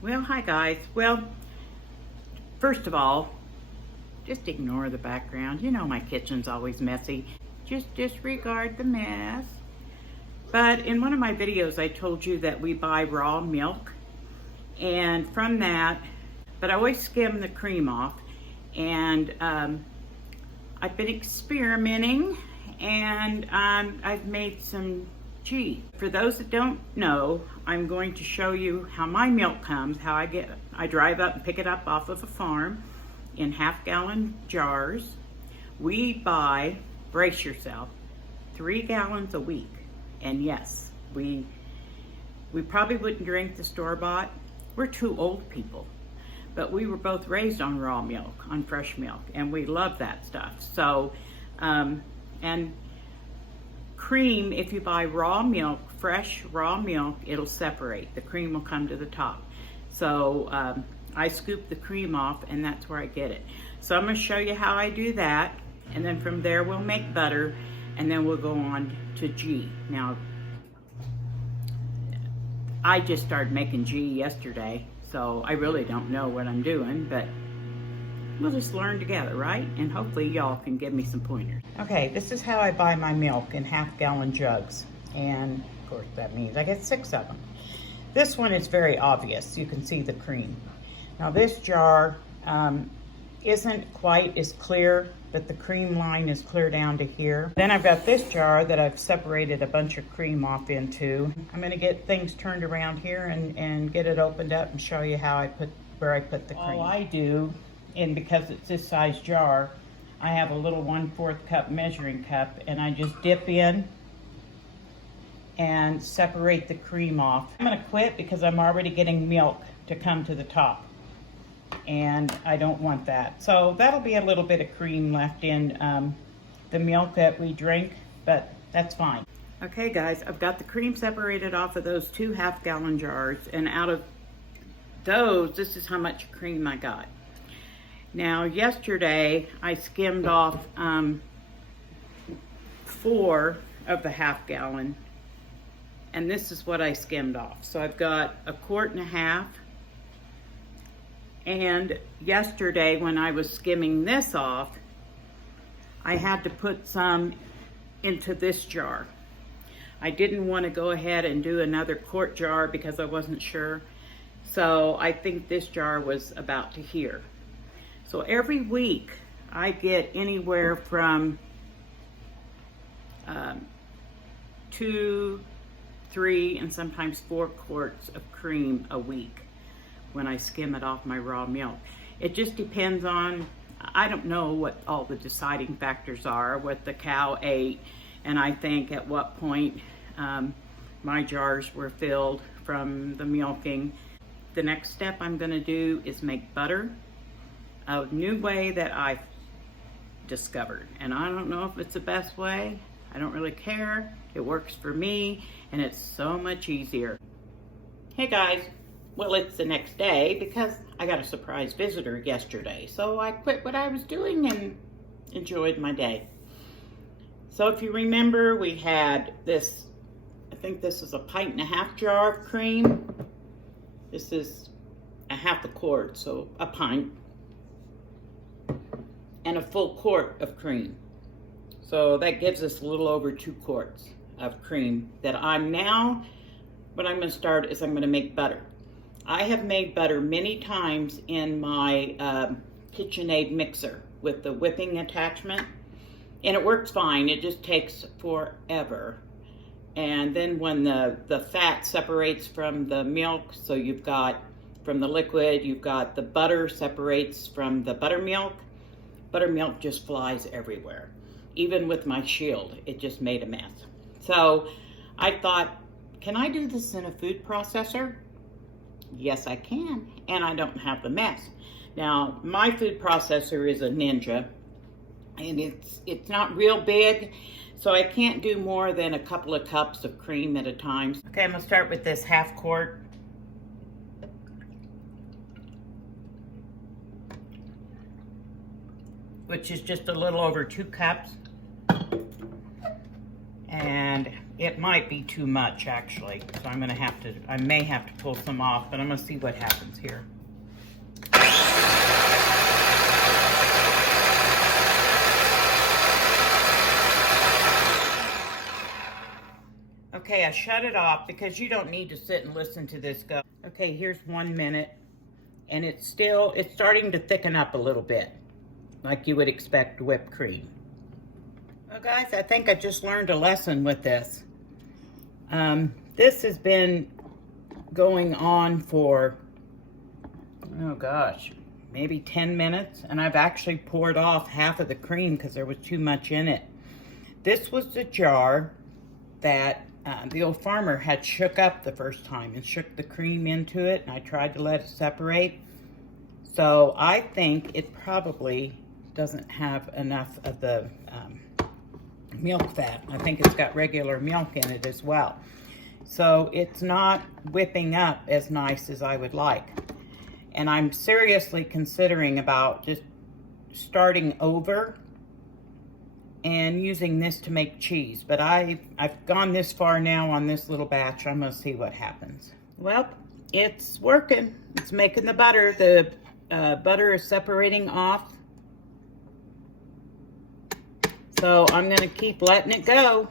Well, hi guys. Well, first of all, just ignore the background. You know my kitchen's always messy. Just disregard the mess. But in one of my videos, I told you that we buy raw milk. And from that, but I always skim the cream off. And I've been experimenting and I've made some ghee. For those that don't know, I'm going to show you how my milk comes, how I drive up and pick it up off of a farm in half-gallon jars. We buy, brace yourself, 3 gallons a week. And yes, we probably wouldn't drink the store-bought. We're two old people, but we were both raised on raw milk, on fresh milk, and we love that stuff. So, and cream, if you buy raw milk, fresh raw milk, it'll separate. The cream will come to the top. So I scoop the cream off and that's where I get it. So I'm gonna show you how I do that. And then from there we'll make butter and then we'll go on to ghee. Now, I just started making ghee yesterday, so I really don't know what I'm doing, but we'll just learn together, right? And hopefully y'all can give me some pointers. Okay, this is how I buy my milk in half-gallon jugs. And of course that means I get 6 of them. This one is very obvious. You can see the cream. Now this jar isn't quite as clear, but the cream line is clear down to here. Then I've got this jar that I've separated a bunch of cream off into. I'm gonna get things turned around here and get it opened up and show you how where I put the cream. All I do, and because it's this size jar, I have a little 1/4 cup measuring cup and I just dip in and separate the cream off. I'm gonna quit because I'm already getting milk to come to the top and I don't want that. So that'll be a little bit of cream left in the milk that we drink, but that's fine. Okay guys, I've got the cream separated off of those 2 half-gallon jars, and out of those, this is how much cream I got. Now yesterday I skimmed off 4 of the half-gallon, and this is what I skimmed off. So I've got 1.5 quarts. And yesterday when I was skimming this off, I had to put some into this jar. I didn't want to go ahead and do another quart jar because I wasn't sure. So I think this jar was about to here. So every week I get anywhere from 2, 3, and sometimes 4 quarts of cream a week when I skim it off my raw milk. It just depends on, I don't know what all the deciding factors are, what the cow ate, and I think at what point my jars were filled from the milking. The next step I'm gonna do is make butter, a new way that I've discovered. And I don't know if it's the best way. I don't really care. It works for me, and it's so much easier. Hey guys. Well, it's the next day because I got a surprise visitor yesterday. So I quit what I was doing and enjoyed my day. So if you remember, we had this, I think this is a 1.5 pint jar of cream. This is 1/2 quart, so a pint. And a full quart of cream. So that gives us a little over 2 quarts of cream that what I'm gonna start is I'm gonna make butter. I have made butter many times in my KitchenAid mixer with the whipping attachment, and it works fine. It just takes forever. And then when the fat separates from the milk, so you've got from the liquid, you've got the butter separates from the buttermilk. Buttermilk just flies everywhere. Even with my shield, it just made a mess. So I thought, can I do this in a food processor? Yes, I can, and I don't have the mess. Now, my food processor is a Ninja, and it's not real big, so I can't do more than a couple of cups of cream at a time. Okay, I'm gonna start with this 1/2 quart. Which is just a little over 2 cups. And It might be too much actually, so I'm gonna have to, I may have to pull some off, but I'm gonna see what happens here. Okay, I shut it off because you don't need to sit and listen to this go. Okay, here's 1 minute, and it's starting to thicken up a little bit, like you would expect whipped cream. Well guys, I think I just learned a lesson with this. This has been going on for, oh gosh, maybe 10 minutes, and I've actually poured off half of the cream because there was too much in it. This was the jar that the old farmer had shook up the first time and shook the cream into it, and I tried to let it separate. So I think it probably doesn't have enough of the milk fat. I think it's got regular milk in it as well. So it's not whipping up as nice as I would like. And I'm seriously considering about just starting over and using this to make cheese. But I've gone this far now on this little batch. I'm gonna see what happens. Well, it's working. It's making the butter. The butter is separating off. So I'm gonna keep letting it go.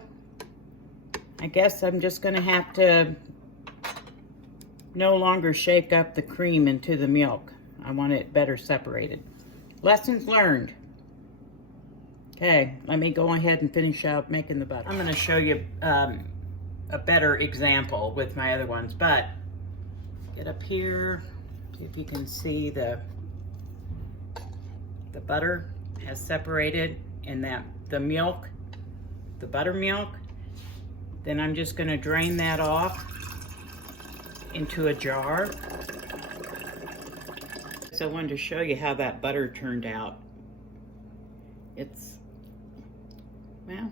I guess I'm just gonna have to no longer shake up the cream into the milk. I want it better separated. Lessons learned. Okay, let me go ahead and finish out making the butter. I'm gonna show you a better example with my other ones, but get up here, see if you can see the butter has separated, and that the milk, the buttermilk. Then I'm just gonna drain that off into a jar. So I wanted to show you how that butter turned out. It's, well,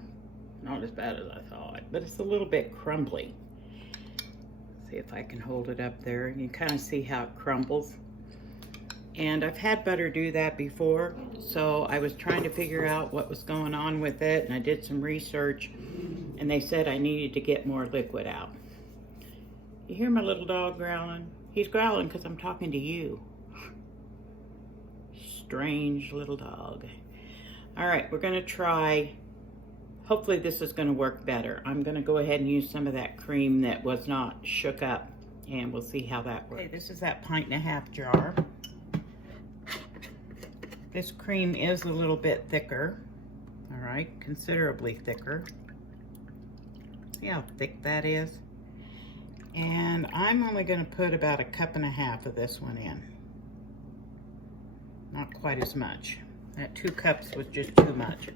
not as bad as I thought, but it's a little bit crumbly. See if I can hold it up there. You can kind of see how it crumbles. And I've had butter do that before, so I was trying to figure out what was going on with it, and I did some research, and they said I needed to get more liquid out. You hear my little dog growling? He's growling because I'm talking to you. Strange little dog. All right, we're gonna try, hopefully this is gonna work better. I'm gonna go ahead and use some of that cream that was not shook up, and we'll see how that works. Okay, this is that 1.5 pint jar. This cream is a little bit thicker, all right, considerably thicker. See how thick that is? And I'm only gonna put about 1.5 cups of this one in. Not quite as much. That 2 cups was just too much.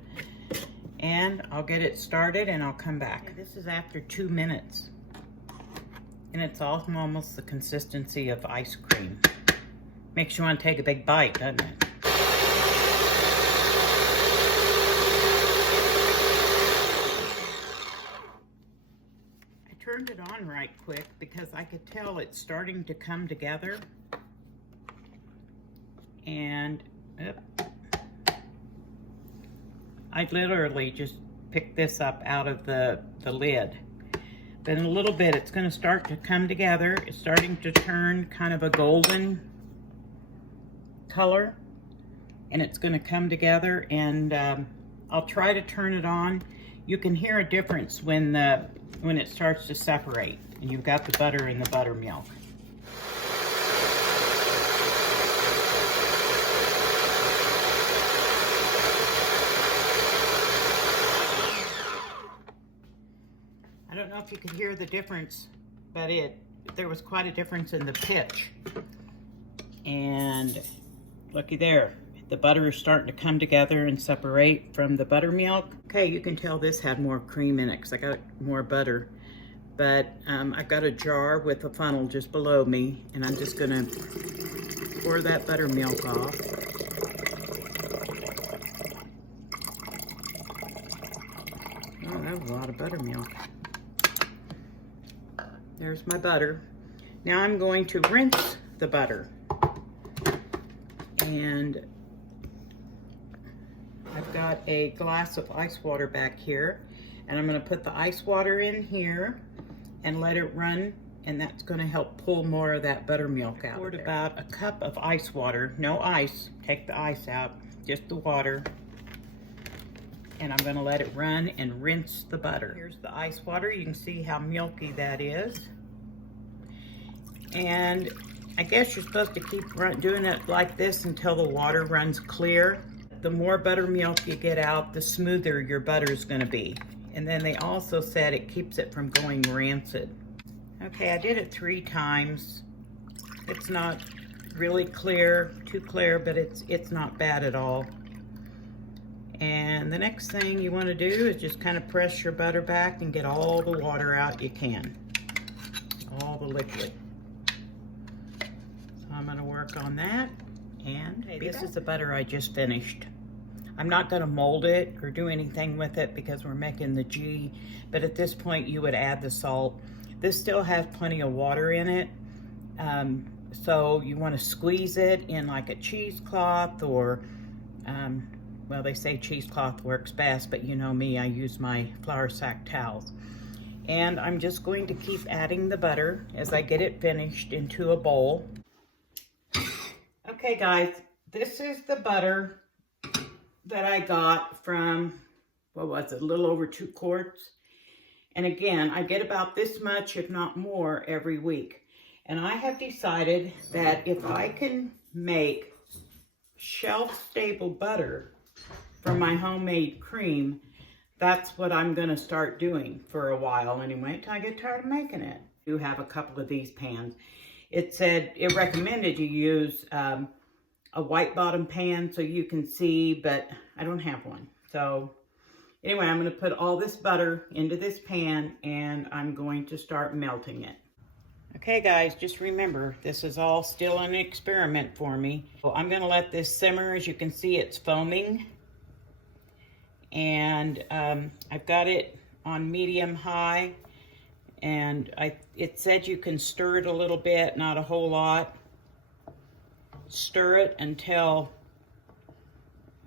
And I'll get it started and I'll come back. Okay, this is after 2 minutes. And it's almost the consistency of ice cream. Makes you want to take a big bite, doesn't it? I turned it on right quick because I could tell it's starting to come together. And I literally just picked this up out of the lid. But in a little bit, it's gonna start to come together. It's starting to turn kind of a golden color, and it's gonna come together, and I'll try to turn it on. You can hear a difference when it starts to separate, and you've got the butter and the buttermilk. I don't know if you could hear the difference, but there was quite a difference in the pitch. And looky there, the butter is starting to come together and separate from the buttermilk. Okay, you can tell this had more cream in it because I got more butter. But I've got a jar with a funnel just below me, and I'm just gonna pour that buttermilk off. Oh, that was a lot of buttermilk. There's my butter. Now I'm going to rinse the butter. And I've got a glass of ice water back here. And I'm gonna put the ice water in here and let it run, and that's gonna help pull more of that buttermilk out. Poured about a cup of ice water, no ice, take the ice out, just the water. And I'm gonna let it run and rinse the butter. Here's the ice water. You can see how milky that is. And I guess you're supposed to keep doing it like this until the water runs clear. The more buttermilk you get out, the smoother your butter is gonna be. And then they also said it keeps it from going rancid. Okay, I did it 3 times. It's not really clear, too clear, but it's not bad at all. And the next thing you want to do is just kind of press your butter back and get all the water out you can, all the liquid. So I'm going to work on that. And this is the butter I just finished. I'm not going to mold it or do anything with it because we're making the ghee, but at this point you would add the salt. This still has plenty of water in it, so you want to squeeze it in like a cheesecloth or well, they say cheesecloth works best, but you know me, I use my flour sack towels. And I'm just going to keep adding the butter as I get it finished into a bowl. Okay guys, this is the butter that I got from, what was it, a little over 2 quarts. And again, I get about this much, if not more, every week. And I have decided that if I can make shelf-stable butter from my homemade cream, that's what I'm gonna start doing for a while anyway, until I get tired of making it. I do have a couple of these pans. It said, it recommended you use a white bottom pan so you can see, but I don't have one. So anyway, I'm gonna put all this butter into this pan and I'm going to start melting it. Okay guys, just remember, this is all still an experiment for me. So I'm gonna let this simmer. As you can see, it's foaming. And I've got it on medium high, and it said you can stir it a little bit, not a whole lot. Stir it until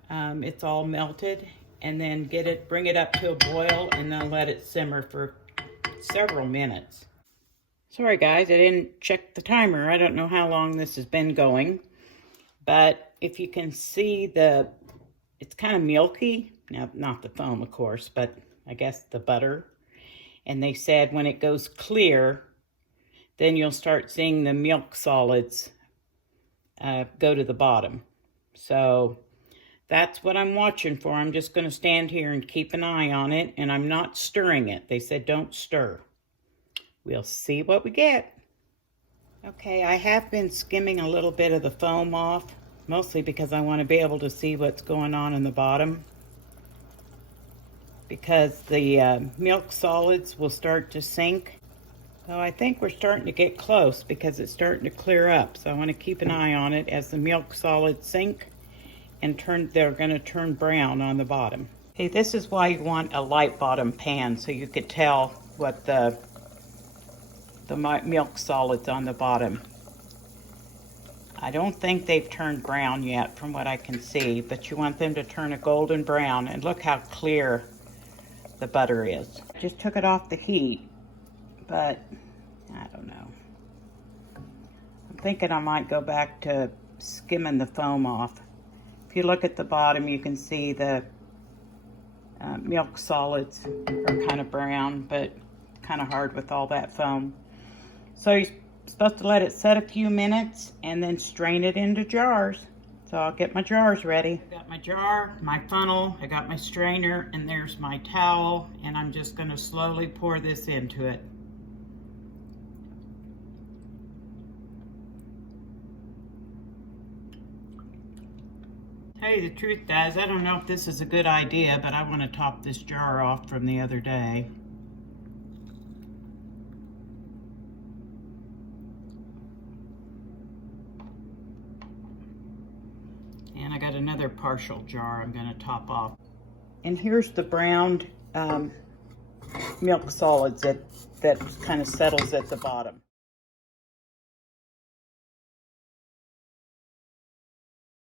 it's all melted, and then bring it up to a boil, and then let it simmer for several minutes. Sorry guys, I didn't check the timer. I don't know how long this has been going, but if you can see it's kind of milky. Now, not the foam, of course, but I guess the butter. And they said when it goes clear, then you'll start seeing the milk solids go to the bottom. So that's what I'm watching for. I'm just going to stand here and keep an eye on it, and I'm not stirring it. They said don't stir. We'll see what we get. Okay, I have been skimming a little bit of the foam off, mostly because I want to be able to see what's going on in the bottom, because the milk solids will start to sink. So I think we're starting to get close because it's starting to clear up. So I want to keep an eye on it as the milk solids sink and they're going to turn brown on the bottom. Okay, this is why you want a light bottom pan, so you could tell what the milk solids on the bottom. I don't think they've turned brown yet from what I can see, but you want them to turn a golden brown, and look how clear the butter is. I just took it off the heat, but I don't know. I'm thinking I might go back to skimming the foam off. If you look at the bottom, you can see the milk solids are kind of brown, but kind of hard with all that foam. So you're supposed to let it set a few minutes and then strain it into jars. So I'll get my jars ready. I got my jar, my funnel, I got my strainer, and there's my towel, and I'm just going to slowly pour this into it. Tell you the truth, guys, I don't know if this is a good idea, but I want to top this jar off from the other day. And I got another partial jar I'm going to top off. And here's the browned milk solids that kind of settles at the bottom.